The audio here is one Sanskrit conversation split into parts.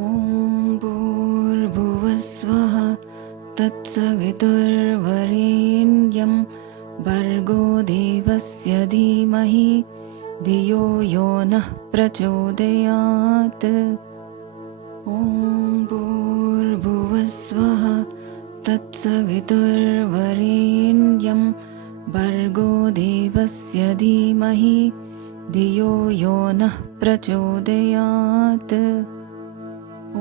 ॐ भूर्भुवस्वः तत्सवितुर्वरेण्यं भर्गो देवस्य धीमहि धियो यो नः प्रचोदयात्। ॐ भूर्भुवस्वः तत्सवितुर्वरेण्यं भर्गो देवस्य धीमहि धियो यो नः प्रचोदयात्। ॐ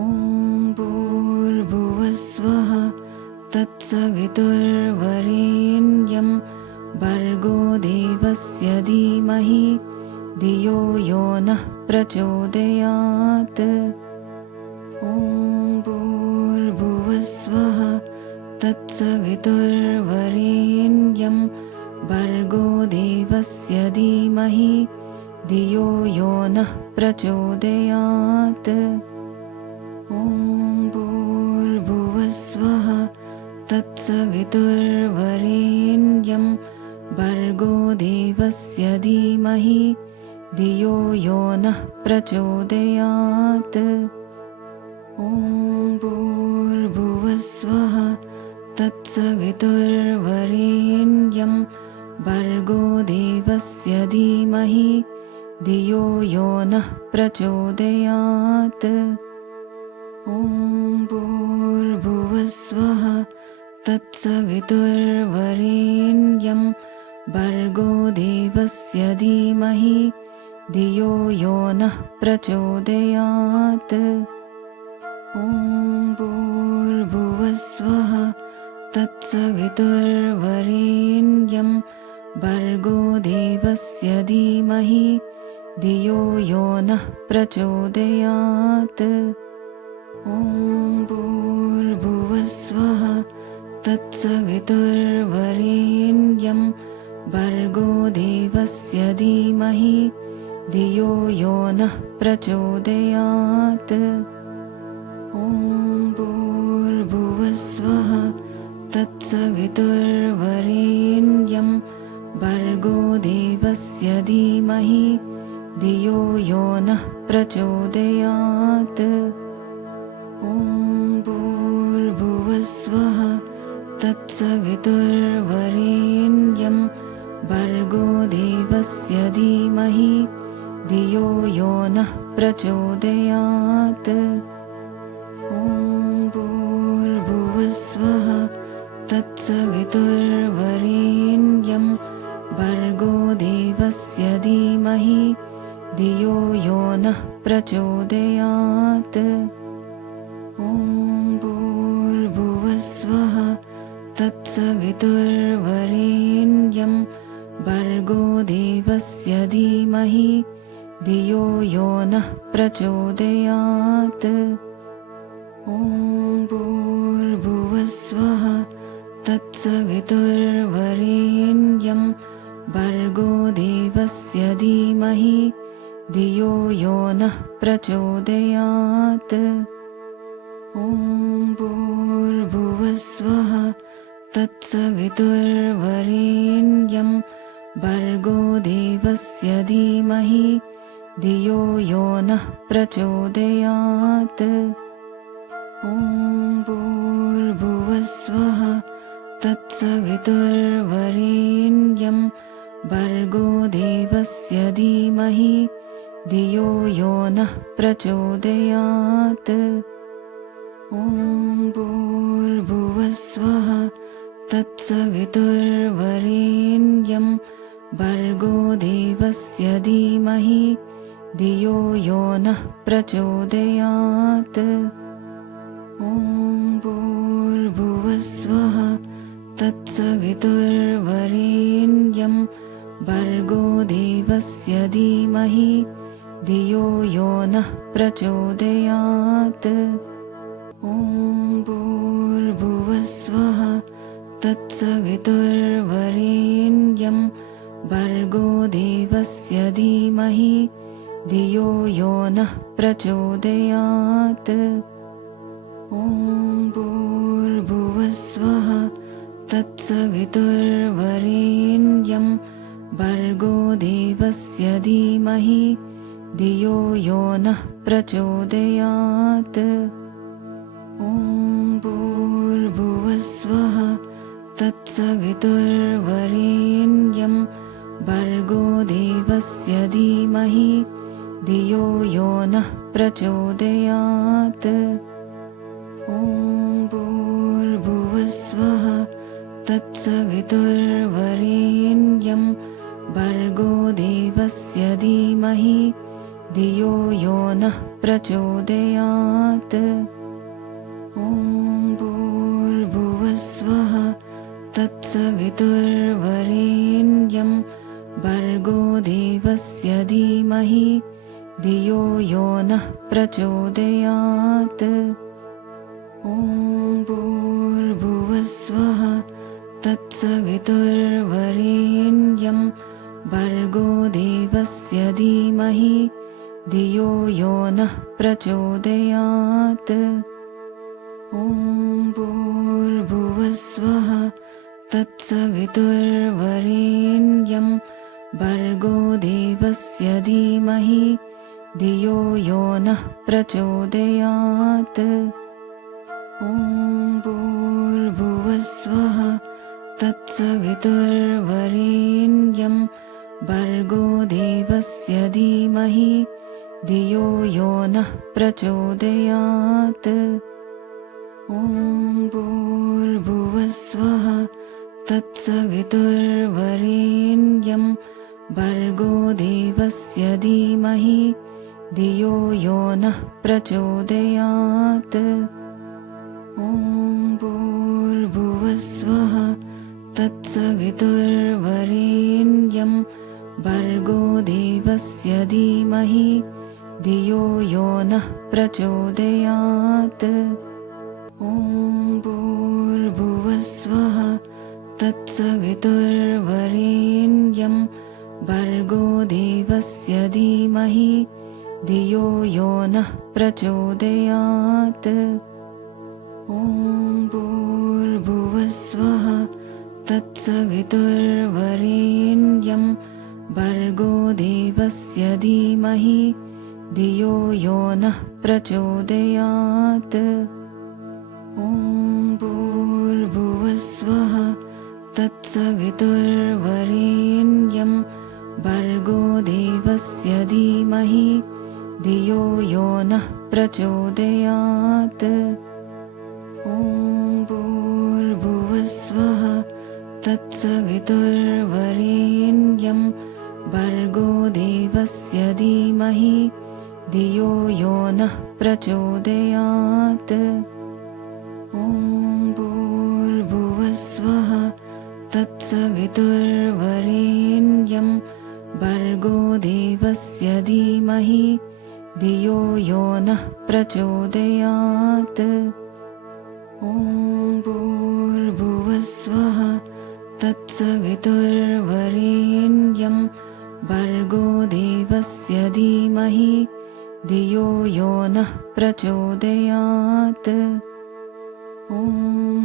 भूर्भुवस्वः तत्सवितुर्वरेण्यं भर्गो देवस्य धीमहि धियो यो नः प्रचोदयात्। ॐ भूर्भुवस्वः तत्सवितुर्वरेण्यं भर्गो देवस्य धीमहि धियो यो नः प्रचोदयात्। ॐ भूर्भुवस्वः तत्सवितुर्वरेण्यं भर्गो देवस्य धीमहि धियो यो नः प्रचोदयात्। ॐ भूर्भुवस्वः तत्सवितुर्वरेण्यं भर्गो देवस्य धीमहि धियो यो नः प्रचोदयात्। ॐ भूर्भुवस्वः तत्सवितुर्वरेण्यं भर्गो देवस्य धीमहि धियो यो नः प्रचोदयात्। ॐ भूर्भुवस्वः तत्सवितुर्वरेण्यं भर्गो देवस्य धीमहि धियो यो नः प्रचोदयात्। ॐ भूर्भुवस्वः तत्सवितुर्वरेण्यं भर्गो देवस्य धीमहि धियो यो नः प्रचोदयात्। ॐ भूर्भुवस्वः तत्सवितुर्वरेण्यं भर्गो देवस्य धीमहि धियो यो नः प्रचोदयात्। ॐ भूर्भुवस्वः तत्सवितुर्वरेण्यं भर्गो देवस्य धीमहि धियो यो नः प्रचोदयात्। ॐ भूर्भुवस्वः तत्सवितुर्वरेण्यं भर्गो देवस्य धीमहि धियो यो नः प्रचोदयात्। ॐ भूर्भुवस्वः तत्सवितुर्वरेण्यं भर्गो देवस्य धीमहि धियो यो नः प्रचोदयात्। ॐ भूर्भुवस्वः तत्सवितुर्वरेण्यं भर्गो देवस्य धीमहि धियो यो नः प्रचोदयात्। ॐ भूर्भुवस्वः तत्सवितुर्वरेण्यं भर्गो देवस्य धीमहि धियो यो नः प्रचोदयात्। ॐ भूर्भुवस्वः तत्सवितुर्वरेण्यं भर्गो देवस्य धीमहि धियो यो नः प्रचोदयात्। ॐ भूर्भुवस्वः तत्सवितुर्वरेण्यं भर्गो देवस्य धीमहि धियो यो नः प्रचोदयात्। ॐ भूर्भुवस्वः तत्सवितुर्वरेण्यं भर्गो देवस्य धीमहि धियो यो नः प्रचोदयात्। ॐ भूर्भुवस्वः तत्सवितुर्वरेण्यं भर्गो देवस्य धीमहि धियो यो नः प्रचोदयात्। ॐ भूर्भुवस्वः तत्सवितुर्वरेण्यं भर्गो देवस्य धीमहि धियो यो नः प्रचोदयात्। ॐ भूर्भुवस्वः तत्सवितुर्वरेण्यं भर्गो देवस्य धीमहि धियो यो नः प्रचोदयात्। ॐ भूर्भुवस्वः तत्सवितुर्वरेण्यं भर्गो देवस्य धीमहि धियो यो नः प्रचोदयात्। ॐ भूर्भुवस्वः तत्सवितुर्वरेण्यं भर्गो देवस्य धीमहि धियो यो नः प्रचोदयात्। ॐ भूर्भुवस्वः तत्सवितुर्वरेण्यं भर्गो देवस्य धीमहि धियो यो नः प्रचोदयात्। ॐ भूर्भुवस्वः तत्सवितुर्वरेण्यं भर्गो देवस्य धीमहि धियो यो नः प्रचोदयात्। ॐ भूर्भुवस्वः तत्सवितुर्वरेण्यं भर्गो देवस्य धीमहि धियो यो नः प्रचोदयात्। ॐ भूर्भुवस्वः तत्सवितुर्वरेण्यं भर्गो देवस्य धीमहि धियो यो नः प्रचोदयात्। ॐ भूर्भुवस्वः तत्सवितुर्वरेण्यं भर्गो देवस्य धीमहि धियो यो नः प्रचोदयात्। ॐ भूर्भुवस्वः तत्सवितुर्वरेण्यं भर्गो देवस्य धीमहि धियो यो नः प्रचोदयात्। ॐ भूर्भुवस्वः तत्सवितुर्वरेण्यं भर्गो देवस्य धीमहि धियो यो नः प्रचोदयात्। ॐ भूर्भुवस्वः तत्सवितुर्वरेण्यं भर्गो देवस्य धीमहि धियो यो नः प्रचोदयात्। ॐ भूर्भुवस्वः तत्सवितुर्वरेण्यं भर्गो देवस्य धीमहि धियो यो नः प्रचोदयात्। ॐ भूर्भुवस्वः तत्सवितुर्वरेण्यं भर्गो देवस्य धीमहि धियो यो नः प्रचोदयात्। ॐ भूर्भुवस्वः तत्सवितुर्वरेण्यं भर्गो देवस्य धीमहि धियो यो नः प्रचोदयात्। ॐ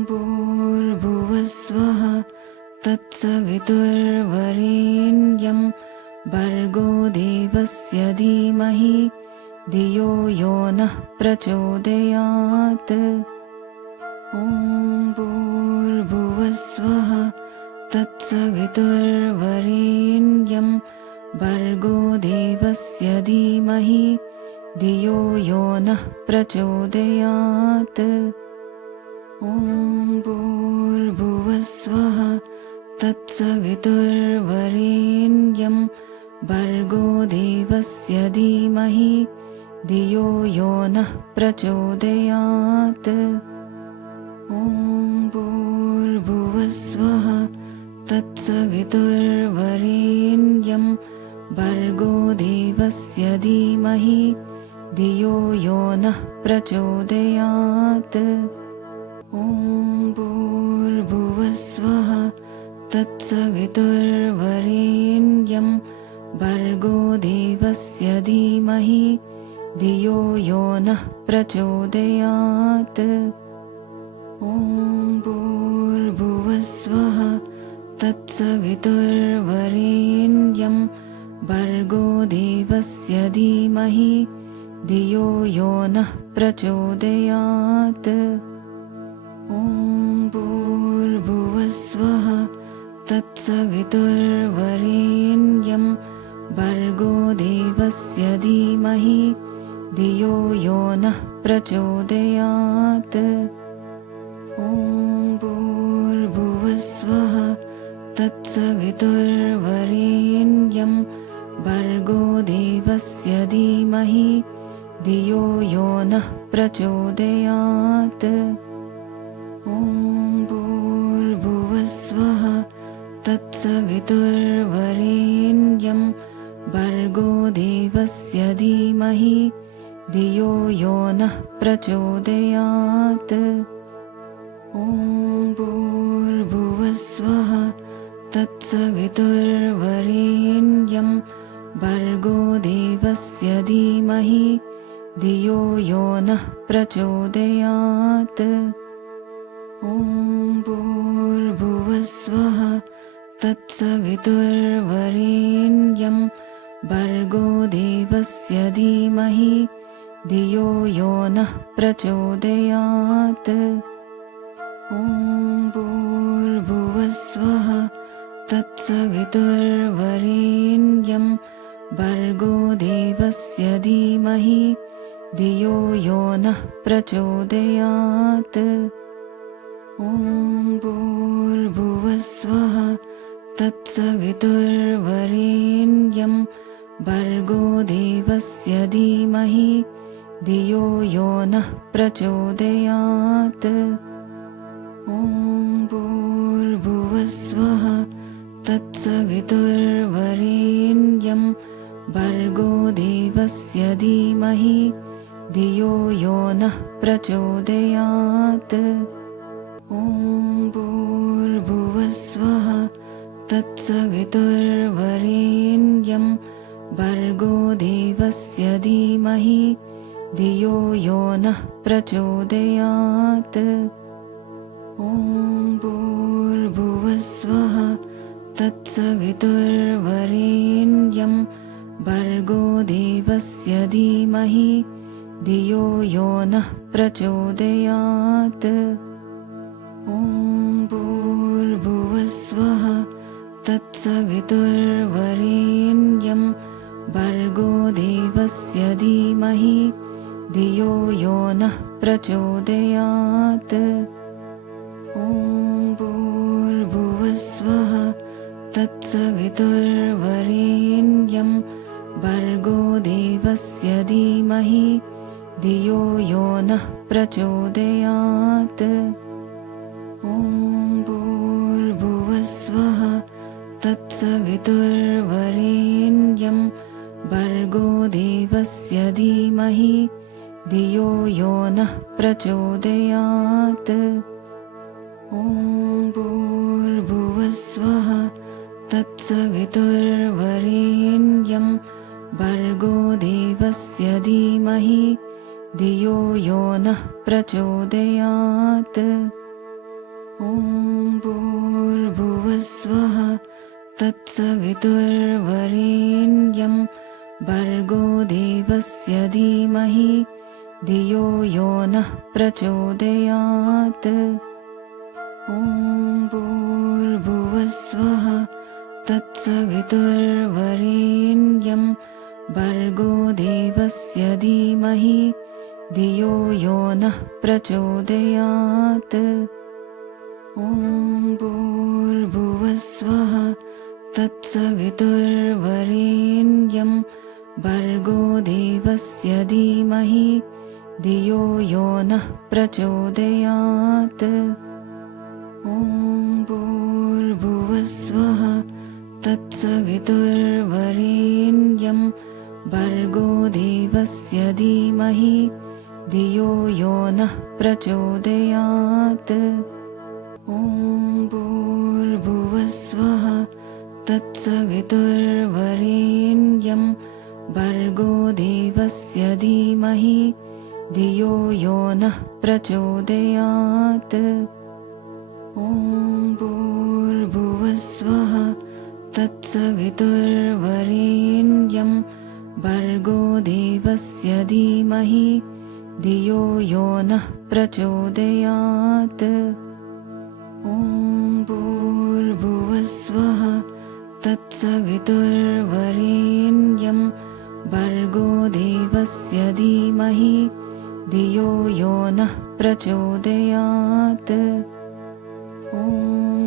भूर्भुवस्वः तत्सवितुर्वरेण्यं भर्गो देवस्य धीमहि धियो यो नः प्रचोदयात्। ॐ भूर्भुवस्वः तत्सवितुर्वरेण्यं भर्गो देवस्य धीमहि धियो यो नः प्रचोदयात्। ॐ भूर्भुवस्वः तत्सवितुर्वरेण्यं भर्गो देवस्य धीमहि धियो यो नः प्रचोदयात्। ॐ भूर्भुवस्वः तत्सवितुर्वरेण्यं भर्गो देवस्य धीमहि धियो यो नः प्रचोदयात्। ॐ भूर्भुवस्वः तत्सवितुर्वरेण्यं भर्गो देवस्य धीमहि धियो यो नः प्रचोदयात्। ॐ भूर्भुवस्वः तत्सवितुर्वरेण्यं भर्गो देवस्य धीमहि धियो यो नः प्रचोदयात्। ॐ भूर्भुवस्वः तत्सवितुर्वरेण्यं भर्गो देवस्य धीमहि धियो यो नः प्रचोदयात्। ॐ भूर्भुवस्वः तत्सवितुर्वरेण्यं भर्गो देवस्य धीमहि धियो यो नः प्रचोदयात्। ॐ भूर्भुवस्वः तत्सवितुर्वरेण्यं भर्गो देवस्य धीमहि धियो यो नः प्रचोदयात्। ॐ भूर्भुवस्वः तत्सवितुर्वरेण्यं भर्गो देवस्य धीमहि धियो यो नः प्रचोदयात्। ॐ भूर्भुवस्वः तत्सवितुर्वरेण्यं भर्गो देवस्य धीमहि धियो यो नः प्रचोदयात्। ॐ भूर्भुवस्वः तत्सवितुर्वरेण्यं भर्गो देवस्य धीमहि धियो यो नः प्रचोदयात्। ॐ भूर्भुवस्वः तत्सवितुर्वरेण्यं भर्गो देवस्य धीमहि धियो यो नः प्रचोदयात्। ॐ भूर्भुवस्वः तत्सवितुर्वरेण्यं भर्गो देवस्य धीमहि धियो यो नः प्रचोदयात्। ॐ भूर्भुवस्वः तत्सवितुर्वरेण्यं भर्गो देवस्य धीमहि धियो यो नः प्रचोदयात्। ॐ भूर्भुवस्वः तत्सवितुर्वरेण्यं भर्गो देवस्य धीमहि धियो यो नः प्रचोदयात्। ॐ भूर्भुवस्वः तत्सवितुर्वरेण्यं भर्गो देवस्य धीमहि धियो यो नः प्रचोदयात्। ॐ भूर्भुवस्वः तत्सवितुर्वरेण्यं भर्गो देवस्य धीमहि धियो यो नः प्रचोदयात्। ॐ भूर्भुवस्वः तत्सवितुर्वरेण्यं भर्गो देवस्य धीमहि धियो यो नः प्रचोदयात्। ॐ भूर्भुवस्वः तत्सवितुर्वरेण्यं भर्गो देवस्य धीमहि धियो यो नः प्रचोदयात्। ॐ भूर्भुवस्वः तत्सवितुर्वरेण्यं भर्गो देवस्य धीमहि धियो यो नः प्रचोदयात्। ॐ भूर्भुवस्वः तत्सवितुर्वरेण्यं भर्गो देवस्य धीमहि धियो यो नः प्रचोदयात्। ॐ भूर्भुवस्वः तत्सवितुर्वरेण्यं भर्गो देवस्य धीमहि धियो यो नः प्रचोदयात्। ॐ भूर्भुवस्वः तत्सवितुर्वरेण्यं भर्गो देवस्य धीमहि धियो यो नः प्रचोदयात्। ॐ भूर्भुवस्वः तत्सवितुर्वरेण्यं भर्गो देवस्य धीमहि धियो यो नः प्रचोदयात्। ॐ भूर्भुवस्वः तत्सवितुर्वरेण्यं भर्गो देवस्य धीमहि धियो यो नः प्रचोदयात्। ॐ भूर्भुवस्वः तत्सवितुर्वरेण्यं भर्गो देवस्य धीमहि धियो यो नः प्रचोदयात्। ॐ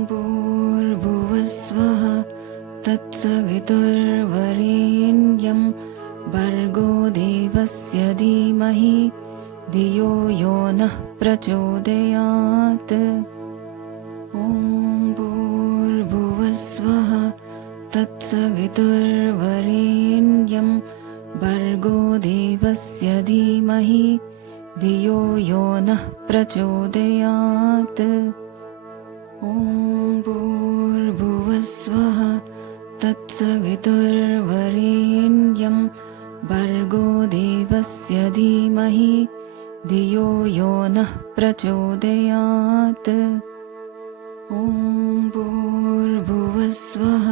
भूर्भुवस्वः तत्सवितुर्वरेण्यं भर्गो देवस्य धीमहि धियो यो नः प्रचोदयात्। ॐ भूर्भुवस्वः तत्सवितुर्वरेण्यं भर्गो देवस्य धीमहि धियो यो नः प्रचोदयात्। ॐ भूर्भुवस्वः तत्सवितुर्वरेण्यं भर्गो देवस्य धीमहि धियो यो नः प्रचोदयात्। ॐ भूर्भुवस्वः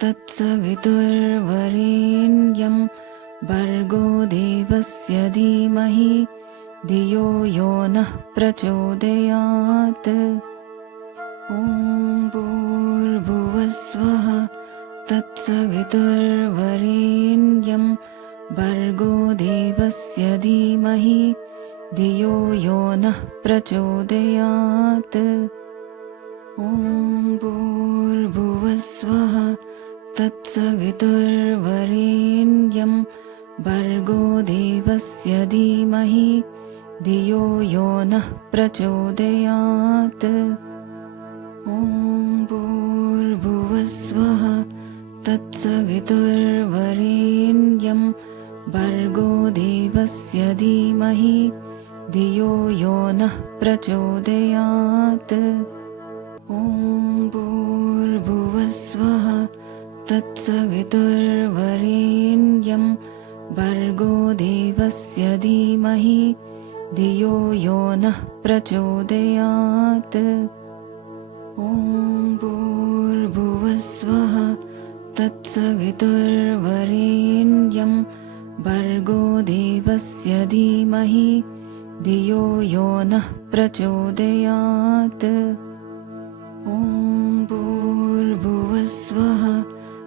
तत्सवितुर्वरेण्यं भर्गो देवस्य धीमहि धियो यो नः प्रचोदयात्। ॐ भूर्भुवस्वः तत्सवितुर्वरेण्यं भर्गो देवस्य धीमहि धियो यो नः प्रचोदयात्। ॐ भूर्भुवस्वः तत्सवितुर्वरेण्यं भर्गो देवस्य धीमहि धियो यो नः प्रचोदयात्। ॐ भूर्भुवस्वः तत्सवितुर्वरेण्यं भर्गो देवस्य धीमहि धियो यो नः प्रचोदयात्। ॐ भूर्भुवस्वः तत्सवितुर्वरेण्यं भर्गो देवस्य धीमहि धियो यो नः प्रचोदयात्। ॐ भूर्भुवस्वः तत्सवितुर्वरेण्यं भर्गो देवस्य धीमहि धियो यो नः प्रचोदयात्। ॐ भूर्भुवस्वः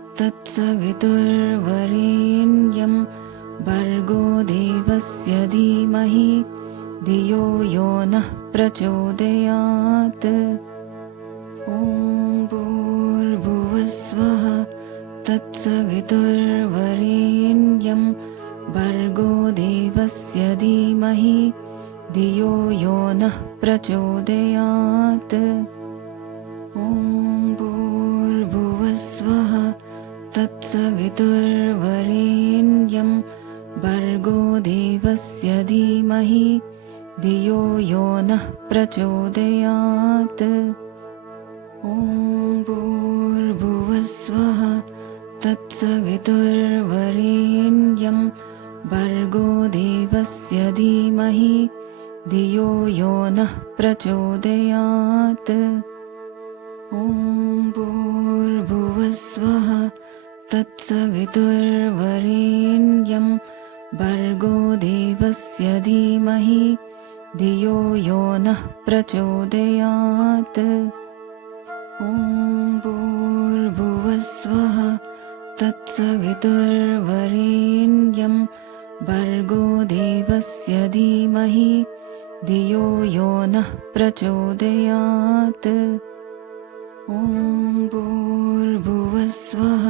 तत्सवितुर्वरेण्यं भर्गो देवस्य धीमहि धियो यो नः प्रचोदयात्। ॐ भूर्भुवस्वः तत्सवितुर्वरेण्यं भर्गो देवस्य धीमहि धियो यो नः प्रचोदयात्। ॐ भूर्भुवस्वः तत्सवितुर्वरेण्यं भर्गो देवस्य धीमहि धियो यो नः प्रचोदयात्। ॐ भूर्भुवस्वः तत्सवितुर्वरेण्यं भर्गो देवस्य धीमहि धियो यो नः प्रचोदयात्। ॐ भूर्भुवस्वः तत्सवितुर्वरेण्यं भर्गो देवस्य धीमहि धियो यो नः प्रचोदयात्। ॐ भूर्भुवस्वः तत्सवितुर्वरेण्यं भर्गो देवस्य धीमहि धियो यो नः प्रचोदयात्। ॐ भूर्भुवस्वः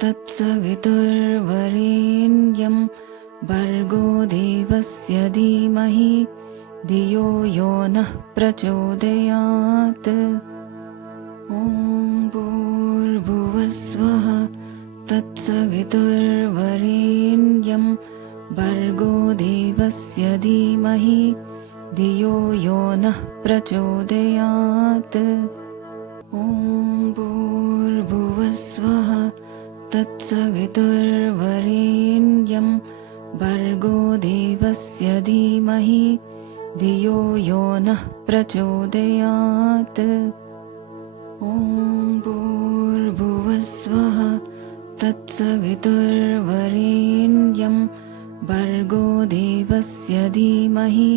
तत्सवितुर्वरेण्यं भर्गो देवस्य धीमहि धियो यो नः प्रचोदयात्। ॐ भूर्भुवस्वः तत्सवितुर्वरेण्यं भर्गो देवस्य धीमहि धियो यो नः प्रचोदयात्। ॐ भूर्भुवस्वः तत्सवितुर्वरेण्यं भर्गो देवस्य धीमहि धियो यो नः प्रचोदयात्। ॐ ॐ भूर्भुवस्वः तत्सवितुर्वरेण्यं भर्गो देवस्य धीमहि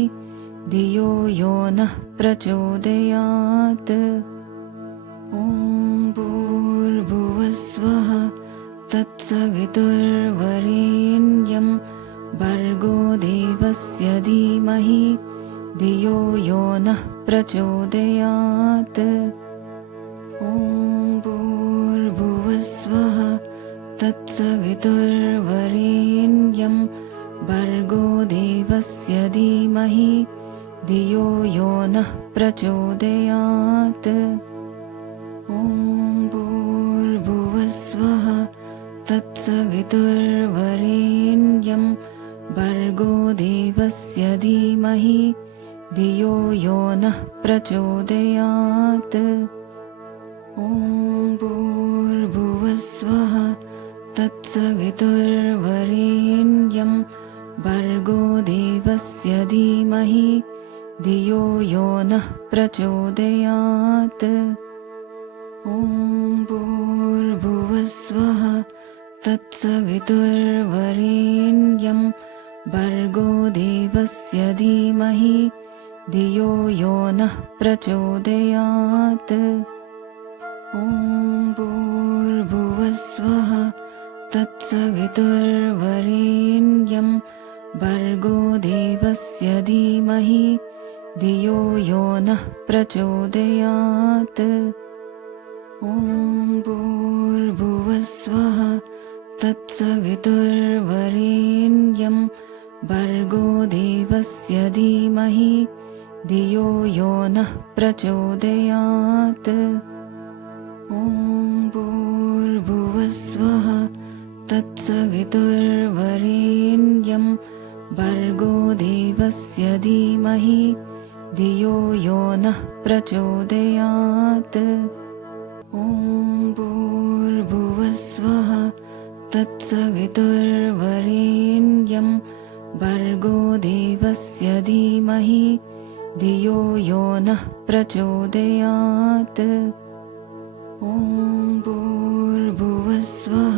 धियो यो नः प्रचोदयात्। ॐ भूर्भुवस्वः तत्सवितुर्वरेण्यं भर्गो देवस्य धीमहि धियो यो नः प्रचोदयात्। ॐ भूर्भुवस्वः तत्सवितुर्वरेण्यं भर्गो देवस्य धीमहि धियो यो नः प्रचोदयात्। ॐ भूर्भुवस्वः तत्सवितुर्वरेण्यं भर्गो देवस्य धीमहि धियो यो नः प्रचोदयात्। ॐ भूर्भुवस्वः तत्सवितुर्वरेण्यं भर्गो देवस्य धीमहि धियो यो नः प्रचोदयात्। ॐ भूर्भुवस्वः तत्सवितुर्वरेण्यं भर्गो देवस्य धीमहि धियो यो नः प्रचोदयात्। ॐ भूर्भुवस्वः तत्सवितुर्वरेण्यं भर्गो देवस्य धीमहि धियो यो नः प्रचोदयात्। ॐ भूर्भुवस्वः तत्सवितुर्वरेण्यं भर्गो देवस्य धीमहि धियो यो नः प्रचोदयात्। ॐ भूर्भुवस्वः तत्सवितुर्वरेण्यं भर्गो देवस्य धीमहि धियो यो नः प्रचोदयात्। ॐ भूर्भुवस्वः तत्सवितुर्वरेण्यं भर्गो देवस्य धीमहि धियो यो नः प्रचोदयात्। ॐ भूर्भुवस्वः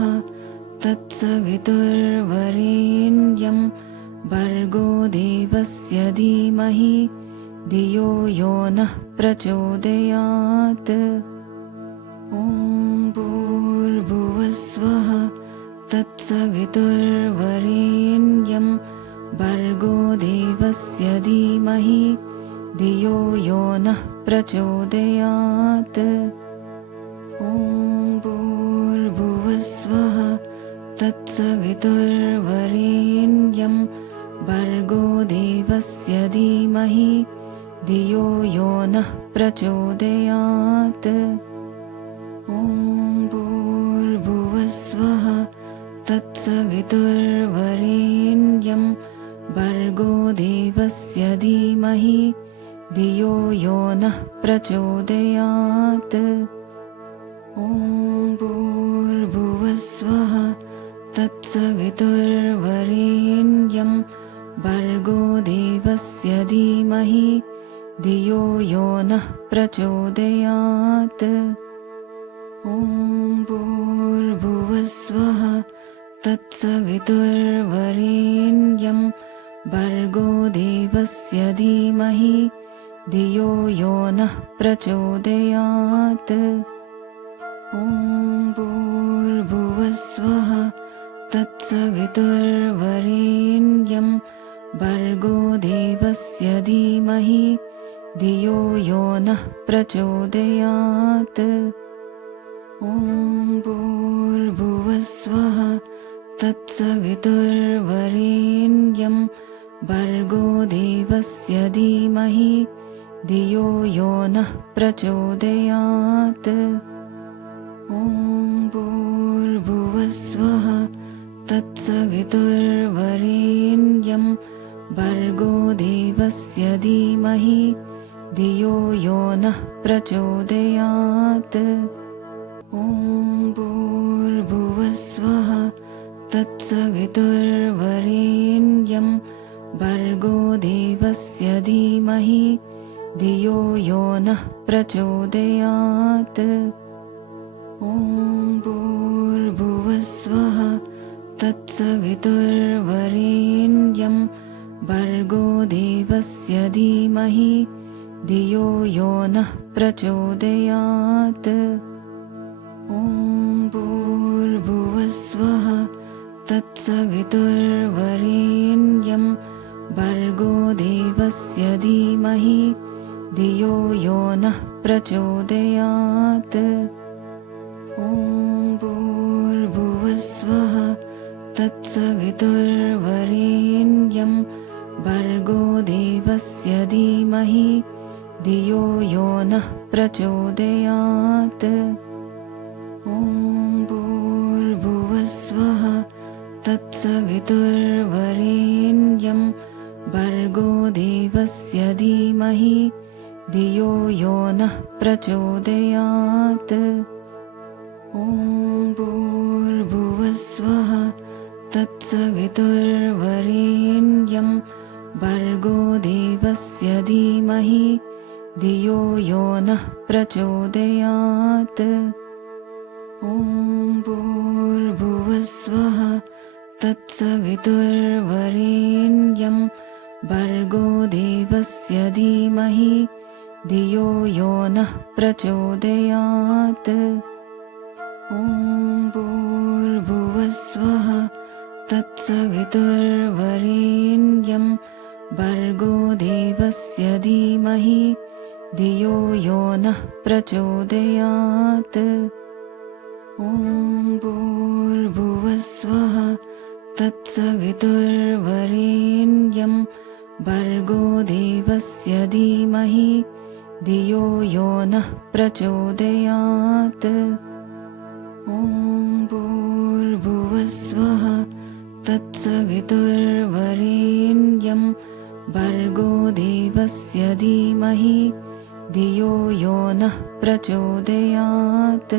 तत्सवितुर्वरेण्यं भर्गो देवस्य धीमहि धियो यो नः प्रचोदयात्। ॐ भूर्भुवस्वः तत्सवितुर्वरेण्यं भर्गो देवस्य धीमहि धियो यो नः प्रचोदयात्। ॐ भूर्भुवस्वः तत्सवितुर्वरेण्यं भर्गो देवस्य धीमहि धियो यो नः प्रचोदयात्। ॐ भूर्भुवस्वः तत्सवितुर्वरेण्यं भर्गो देवस्य धीमहि धियो यो नः प्रचोदयात्। ॐ भूर्भुवस्वः तत्सवितुर्वरेण्यं भर्गो देवस्य धीमहि धियो यो नः प्रचोदयात्। ॐ भूर्भुवस्वः तत्सवितुर्वरेण्यं भर्गो देवस्य धीमहि धियो यो नः प्रचोदयात्। ॐ भूर्भुवस्वः तत्सवितुर्वरेण्यं भर्गो देवस्य धीमहि धियो यो नः प्रचोदयात्। ॐ भूर्भुवस्वः तत्सवितुर्वरेण्यं भर्गो देवस्य धीमहि धियो यो नः प्रचोदयात्। ॐ भूर्भुवस्वः तत्सवितुर्वरेण्यं भर्गो देवस्य धीमहि धियो यो नः प्रचोदयात्। ॐ भूर्भुवस्वः तत्सवितुर्वरेण्यं भर्गो देवस्य धीमहि धियो यो नः प्रचोदयात्। ॐ भूर्भुवस्वः तत्सवितुर्वरेण्यं भर्गो देवस्य धीमहि धियो यो नः प्रचोदयात्। ॐ भूर्भुवस्वः तत्सवितुर्वरेण्यं भर्गो देवस्य धीमहि धियो यो नः प्रचोदयात्। ॐ भूर्भुवस्वः तत्सवितुर्वरेण्यं भर्गो देवस्य धीमहि धियो यो नः प्रचोदयात्। ॐ भूर्भुवस्वः तत्सवितुर्वरेण्यं भर्गो देवस्य धीमहि धियो यो नः प्रचोदयात्। ॐ भूर्भुवस्वः तत्सवितुर्वरेण्यं भर्गो देवस्य धीमहि धियो यो नः प्रचोदयात्। ॐ भूर्भुवस्वः तत्सवितुर्वरेण्यं भर्गो देवस्य धीमहि धियो यो नः प्रचोदयात्। ॐ भूर्भुवस्वः तत्सवितुर्वरेण्यं भर्गो देवस्य धीमहि धियो यो नः प्रचोदयात्। ॐ भूर्भुवस्वः तत्सवितुर्वरेण्यं भर्गो देवस्य धीमहि धियो यो नः प्रचोदयात्। ॐ भूर्भुवस्वः तत्सवितुर्वरेण्यं भर्गो देवस्य धीमहि धियो यो नः प्रचोदयात्।